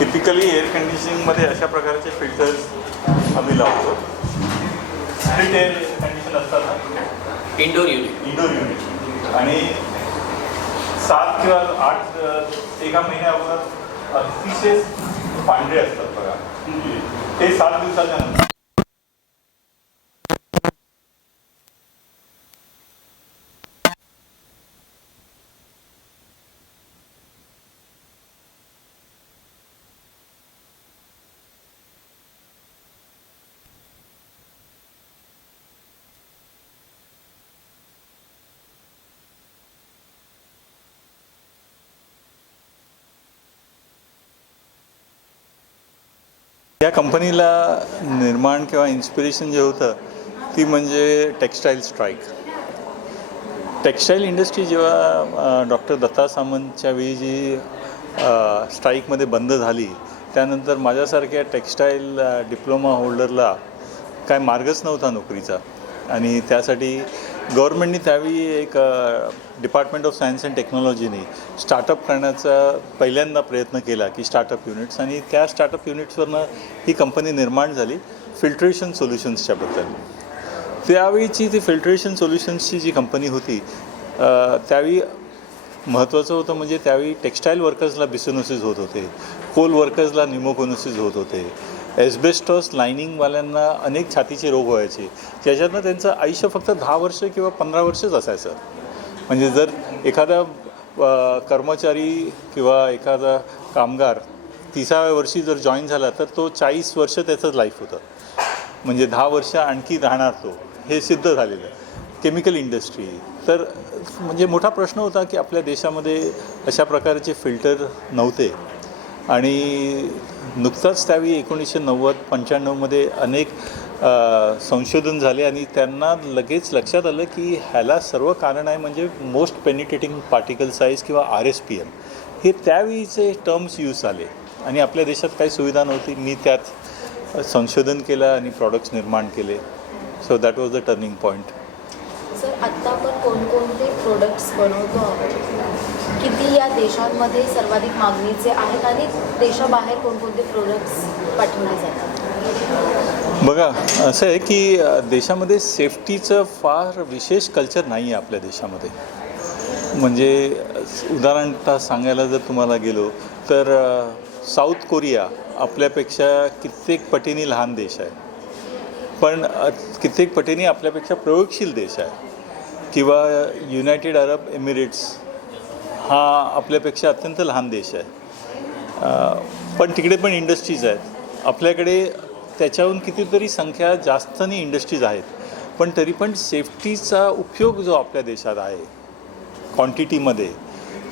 Typically air कंडिशनिंगमध्ये अशा प्रकारचे filters आम्ही लावतो. स्प्लिट एअर कंडिशन असतात ना, इंडोर युनिट आणि 7 किंवा 8 एका महिन्या अगोदर अतिशय पांढरे असतात बघा. ते 7 दिवसाच्या नंतर या कंपनीला निर्माण किंवा इन्स्पिरेशन जे होतं ती म्हणजे टेक्स्टाईल स्ट्राईक. टेक्स्टाईल इंडस्ट्री जेव्हा डॉक्टर दत्ता सामंतच्या वेळी जी स्ट्राईकमध्ये बंद झाली, त्यानंतर माझ्यासारख्या टेक्स्टाईल डिप्लोमा होल्डरला काय मार्गच नव्हता नोकरीचा. आणि त्यासाठी गव्हर्नमेंटनी त्यावेळी एक डिपार्टमेंट ऑफ सायन्स अँड टेक्नॉलॉजीने स्टार्टअप करण्याचा पहिल्यांदा प्रयत्न केला की स्टार्टअप युनिट्स, आणि त्या स्टार्टअप युनिट्सवरनं ही कंपनी निर्माण झाली फिल्ट्रेशन सोल्युशन्सच्याबद्दल. त्यावेळीची ती फिल्ट्रेशन सोल्युशन्सची जी कंपनी होती त्यावेळी महत्त्वाचं होतं म्हणजे त्यावेळी टेक्स्टाईल वर्कर्सला बिसोनोसिस होत होते, कोल वर्कर्सला न्युमोकोनोसिस होत होते, एस्बेस्टॉस लायनिंगवाल्यांना अनेक छातीचे रोग व्हायचे, ज्याच्यातनं त्यांचं आयुष्य फक्त 10 वर्ष किंवा 15 वर्षच असायचं. म्हणजे जर एखादा कर्मचारी किंवा एखादा कामगार 30व्या वर्षी जर जॉईन झाला तर तो 40 वर्ष त्याचंच लाईफ होतं. म्हणजे 10 वर्ष आणखी राहणार तो, हे सिद्ध झालेलं आहे. केमिकल इंडस्ट्री तर म्हणजे मोठा प्रश्न होता की आपल्या देशामध्ये अशा प्रकारचे फिल्टर नव्हते. आणि नुकताच त्यावेळी 1990-95मध्ये अनेक संशोधन झाले आणि त्यांना लगेच लक्षात आलं की ह्याला सर्व कारण आहे म्हणजे मोस्ट पेनिट्रेटिंग पार्टिकल साईज किंवा RSPM. हे त्यावेळीचे टर्म्स यूज झाले आणि आपल्या देशात काही सुविधा नव्हती. मी त्यात संशोधन केलं आणि प्रॉडक्ट्स निर्माण केले. So that was the turning point. Sir, आत्ता आपण कोणकोणते प्रोडक्ट्स बनवतो आहोत, किती या देशांमध्ये सर्वाधिक मागणीचे आहेत आणि देशाबाहेर कोणकोणते प्रोडक्ट्स पाठवले जातात? बघा, असं आहे की देशामध्ये सेफ्टीचं फार विशेष कल्चर नाही आहे आपल्या देशामध्ये. म्हणजे उदाहरणतः सांगायला जर तुम्हाला गेलो तर साऊथ कोरिया आपल्यापेक्षा कित्येक पटीने लहान देश आहे, पण कित्येक पटीने आपल्यापेक्षा प्रयोगशील देश आहे. किंवा युनायटेड अरब एमिरेट्स हा आपल्यापेक्षा अत्यंत लहान देश आहे, पण तिकडे पण इंडस्ट्रीज आहेत. आपल्याकडे त्याच्याहून कितीतरी संख्या जास्तनी इंडस्ट्रीज आहेत, पण तरी पण सेफ्टीचा उपयोग जो आपल्या देशात आहे क्वांटिटीमध्ये,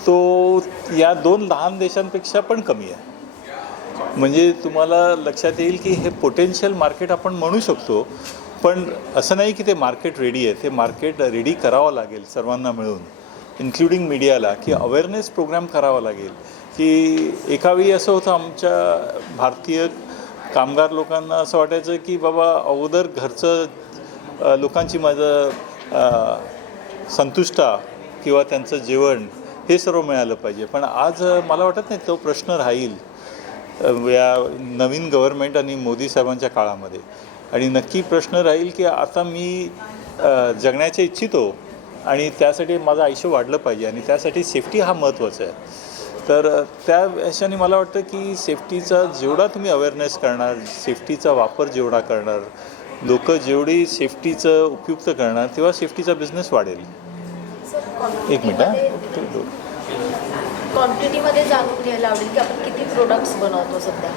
तो या 2 लहान देशांपेक्षा पण कमी आहे. म्हणजे तुम्हाला लक्षात येईल की हे पोटेन्शियल मार्केट आपण म्हणू शकतो, पण असं नाही की ते मार्केट रेडी आहे. ते मार्केट रेडी करावं लागेल सर्वांना मिळून, इन्क्लुडिंग मीडियाला, की अवेअरनेस प्रोग्राम करावा लागेल. की एकावेळी असं होतं आमच्या भारतीय कामगार लोकांना असं वाटायचं की बाबा अगोदर घरचं लोकांची माझं संतुष्टा किंवा त्यांचं जेवण हे सर्व मिळालं पाहिजे. पण आज मला वाटत नाही तो प्रश्न राहील या नवीन गव्हर्नमेंट आणि मोदी साहेबांच्या काळामध्ये. आणि नक्की प्रश्न राहील की आता मी जगण्याच्या इच्छितो आणि त्यासाठी माझं आयुष्य वाढलं पाहिजे आणि त्यासाठी सेफ्टी हा महत्त्वाचा आहे. तर त्या ह्याच्याने मला वाटतं की सेफ्टीचा जेवढा तुम्ही अवेअरनेस करणार, सेफ्टीचा वापर जेवढा करणार, लोक जेवढी सेफ्टीचं उपयुक्त करणार, तेव्हा सेफ्टीचा बिझनेस वाढेल. एक मिनिट क्वांटिटीमध्ये जाणून घ्यायला आवडेल की आपण किती प्रोडक्ट्स बनवतो सध्या.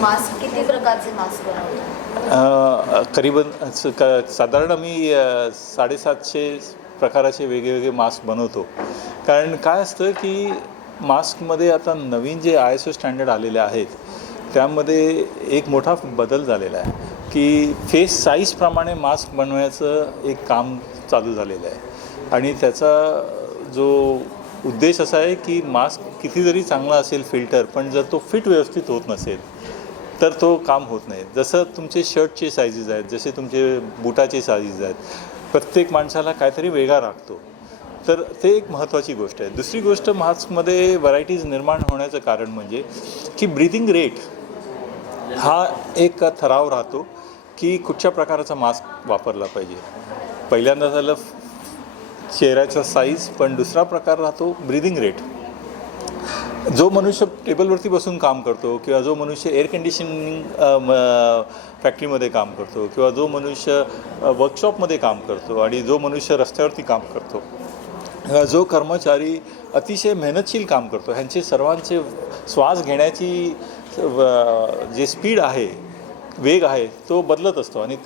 मास्क, किती प्रकारचे मास्क बनवतो? करीबन साधारण आम्ही 750 प्रकाराचे वेगवेगळे मास्क बनवतो. कारण काय असतं की मास्कमध्ये आता नवीन जे ISO स्टँडर्ड आलेले आहेत त्यामध्ये एक मोठा बदल झालेला आहे की फेस साईजप्रमाणे मास्क बनवायचं एक काम चालू झालेलं आहे. आणि त्याचा जो उद्देश असा आहे की मास्क किती जरी चांगला असेल फिल्टर, पण जर तो फिट व्यवस्थित होत नसेल तर तो काम होत नाही. जसं तुमचे शर्टचे साईजेस आहेत, जसे तुमचे बुटाचे साईजेस आहेत, प्रत्येक माणसाला काहीतरी वेगळा लागतो. तर ते एक महत्त्वाची गोष्ट आहे. दुसरी गोष्ट, मास्कमध्ये व्हरायटीज निर्माण होण्याचं कारण म्हणजे की ब्रीथिंग रेट हा एक ठराव राहतो की कुठच्या प्रकारचा मास्क वापरला पाहिजे. पहिल्यांदा झालं चेहऱ्याचा साईज, पण दुसरा प्रकार राहतो ब्रीदिंग रेट. जो मनुष्य टेबलवरती बसून काम करतो किंवा जो मनुष्य एअर कंडिशनिंग फॅक्टरीमध्ये काम करतो किंवा जो मनुष्य वर्कशॉपमध्ये काम करतो आणि जो मनुष्य रस्त्यावरती काम करतो किंवा जो कर्मचारी अतिशय मेहनतशील काम करतो, ह्यांचे सर्वांचे श्वास घेण्याची जे स्पीड आहे, वेग आहे, तो बदलत असतो आणि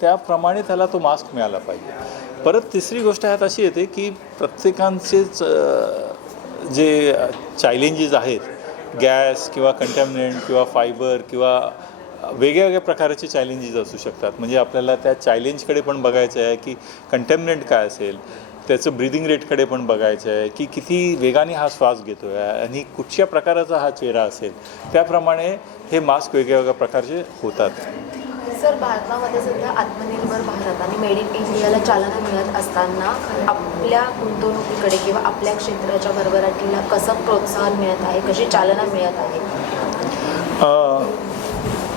त्याप्रमाणे त्याला तो मास्क मिळाला पाहिजे. परत तिसरी गोष्ट ह्यात अशी येते की प्रत्येकांचेच जे चॅलेंजेस आहेत, गॅस किंवा कंटॅमिनेंट किंवा फायबर किंवा वेगळ्या प्रकारचे चॅलेंजेस असू शकतात. म्हणजे आपल्याला त्या चॅलेंजकडे पण बघायचं आहे की कंटॅमिनेंट काय असेल, त्याचं ब्रीदिंग रेटकडे पण बघायचं आहे की किती वेगाने हा श्वास घेतो आहे आणि कुठच्या प्रकाराचा हा चेहरा असेल, त्याप्रमाणे हे मास्क वेगवेगळ्या प्रकारचे होतात. सर, भारतामध्ये सध्या आत्मनिर्भर भारत आणि मेड इन इंडियाला चालना मिळत असताना आपल्या गुंतवणुकीकडे किंवा आपल्या क्षेत्राच्या भरभराटीला कसं प्रोत्साहन मिळत आहे, कशी चालना मिळत आहे?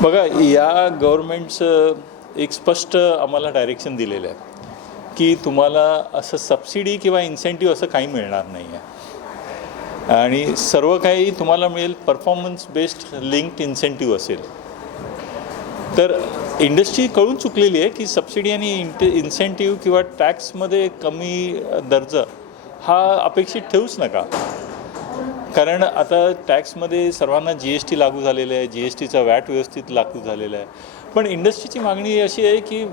बघा, या गव्हर्मेंटचं एक स्पष्ट आम्हाला डायरेक्शन दिलेलं आहे की तुम्हाला असं सबसिडी किंवा इन्सेंटिव्ह असं काही मिळणार नाही आहे आणि सर्व काही तुम्हाला मिळेल परफॉर्मन्स बेस्ड लिंक्ड इन्सेंटिव्ह असेल. तर इंडस्ट्री कळून चुकलेली आहे की सबसिडी आणि इन्सेंटिव्ह किंवा टॅक्समध्ये कमी दर्जा हा अपेक्षित ठेवूच नका. कारण आता टॅक्समध्ये सर्वांना GST लागू झालेलं आहे, GSTचा वॅट व्यवस्थित लागू झालेला आहे. पण इंडस्ट्रीची मागणी अशी आहे की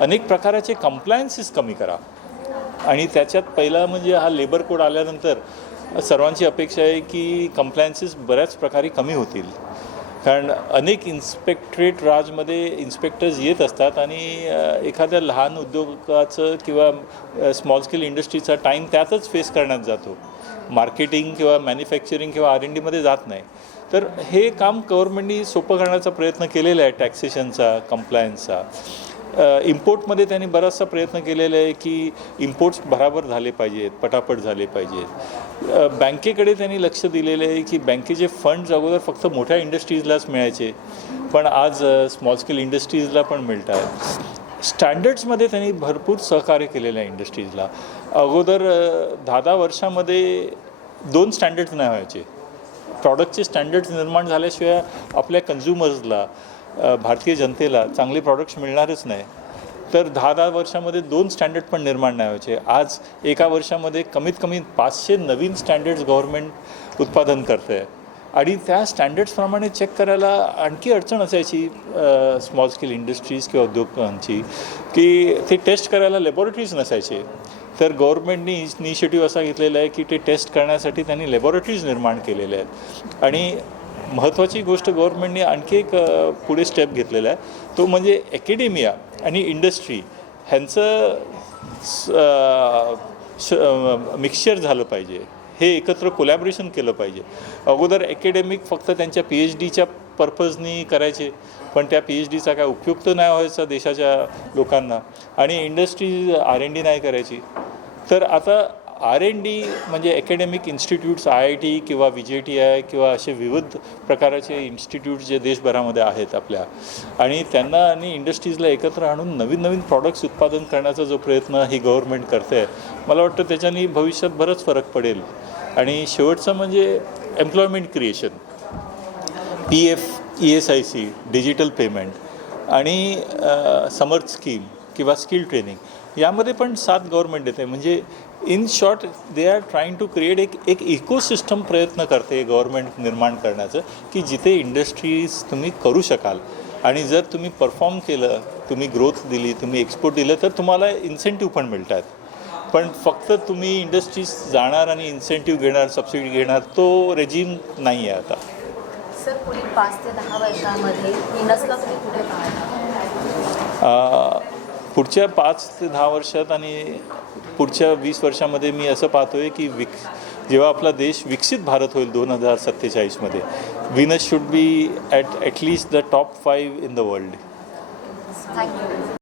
अनेक प्रकाराचे कंप्लायन्सेस कमी करा आणि त्याच्यात पहिला म्हणजे हा लेबर कोड आल्यानंतर सर्वांची अपेक्षा आहे की कंप्लायन्सेस बऱ्याच प्रकारे कमी होतील. कारण अनेक इन्स्पेक्टरेट राजमध्ये इन्स्पेक्टर्स येत असतात आणि एखाद्या लहान उद्योगाचं किंवा स्मॉल स्केल इंडस्ट्रीचा टाईम त्यातच फेस करण्यात जातो, मार्केटिंग किंवा मॅन्युफॅक्चरिंग किंवा R&Dमध्ये जात नाही. तर हे काम गव्हर्नमेंटनी सोपं करण्याचा प्रयत्न केलेला आहे, टॅक्सेशनचा, कंप्लायन्सचा. इम्पोर्टमध्ये त्यांनी बराचसा प्रयत्न केलेला आहे की इम्पोर्ट्स बराबर झाले पाहिजेत, पटापट झाले पाहिजेत. बँकेकडे त्यांनी लक्ष दिलेलं आहे की बँकेचे फंड्स अगोदर फक्त मोठ्या इंडस्ट्रीजलाच मिळायचे, पण आज स्मॉल स्केल इंडस्ट्रीजला पण मिळत आहेत. स्टँडर्ड्समध्ये त्यांनी भरपूर सहकार्य केलेलं आहे इंडस्ट्रीजला. अगोदर 10-10 वर्षामध्ये 2 स्टँडर्ड्स नाही व्हायचे. प्रॉडक्टचे स्टँडर्ड्स निर्माण झाल्याशिवाय आपल्या कन्झ्युमर्सला, भारतीय जनतेला चांगले प्रॉडक्ट्स मिळणारच नाही. तर 10-10 वर्षामध्ये 2 स्टँडर्ड पण निर्माण नाही व्हायचे. आज एका वर्षामध्ये कमीत कमी 500 नवीन स्टँडर्ड्स गव्हर्नमेंट उत्पादन करतं आहे आणि त्या स्टँडर्ड्सप्रमाणे चेक करायला आणखी अडचण असायची स्मॉल स्केल इंडस्ट्रीज किंवा उद्योगांची की ते टेस्ट करायला लॅबॉरेटरीज नसायचे. तर गव्हर्नमेंटनी इनिशिएटिव्ह असा घेतलेला आहे की ते टेस्ट करण्यासाठी त्यांनी लॅबॉरेटरीज निर्माण केलेल्या आहेत. आणि महत्त्वाची गोष्ट गव्हर्नमेंटने आणखी एक पुढे स्टेप घेतलेला आहे, तो म्हणजे ॲकॅडेमिया आणि इंडस्ट्री ह्यांचं मिक्सचर झालं पाहिजे. हे एकत्र कोलॅबरेशन केलं पाहिजे. अगोदर ॲकॅडेमिक फक्त त्यांच्या PhDच्या पर्पजनी करायचे, पण त्या PhDचा काय उपयोग तर नाही व्हायचा देशाच्या लोकांना आणि इंडस्ट्री R&D नाही करायची. तर आता R&D म्हणजे ॲकॅडेमिक इन्स्टिट्यूट्स, IIT किंवा VJTI किंवा असे विविध प्रकारचे इन्स्टिट्यूट्स जे देशभरामध्ये आहेत आपल्या, आणि त्यांना आणि इंडस्ट्रीजला एकत्र आणून नवीन नवीन प्रॉडक्ट्स उत्पादन करण्याचा जो प्रयत्न ही गव्हर्नमेंट करते आहे, मला वाटतं त्याच्यानी भविष्यात बरंच फरक पडेल. आणि शेवटचं म्हणजे employment creation, PF, ESIC, digital payment आणि समर्थ स्कीम किंवा स्किल ट्रेनिंग यामध्ये पण साथ गव्हर्नमेंट देते. म्हणजे in short they are trying to create एक इकोसिस्टम प्रयत्न करते गव्हर्नमेंट निर्माण करण्याचं की जिथे इंडस्ट्रीज तुम्ही करू शकाल आणि जर तुम्ही परफॉर्म केलं, तुम्ही ग्रोथ दिली, तुम्ही एक्सपोर्ट दिलं तर तुम्हाला इन्सेंटिव्ह पण मिळत आहेत. पण फक्त तुम्ही इंडस्ट्रीज जाणार आणि इन्सेंटिव्ह घेणार, सबसिडी घेणार, तो रेजिम नाही आहे आता. सर, पुढील 5 ते 10 वर्षामध्ये विनसला तुम्ही कुठे पाहता? पुढच्या 5 ते 10 वर्षात आणि पुढच्या 20 वर्षामध्ये मी असं पाहतो आहे की जेव्हा आपला देश विकसित भारत होईल 2047मध्ये, विनस should be at least the top 5 in the world. Thank you.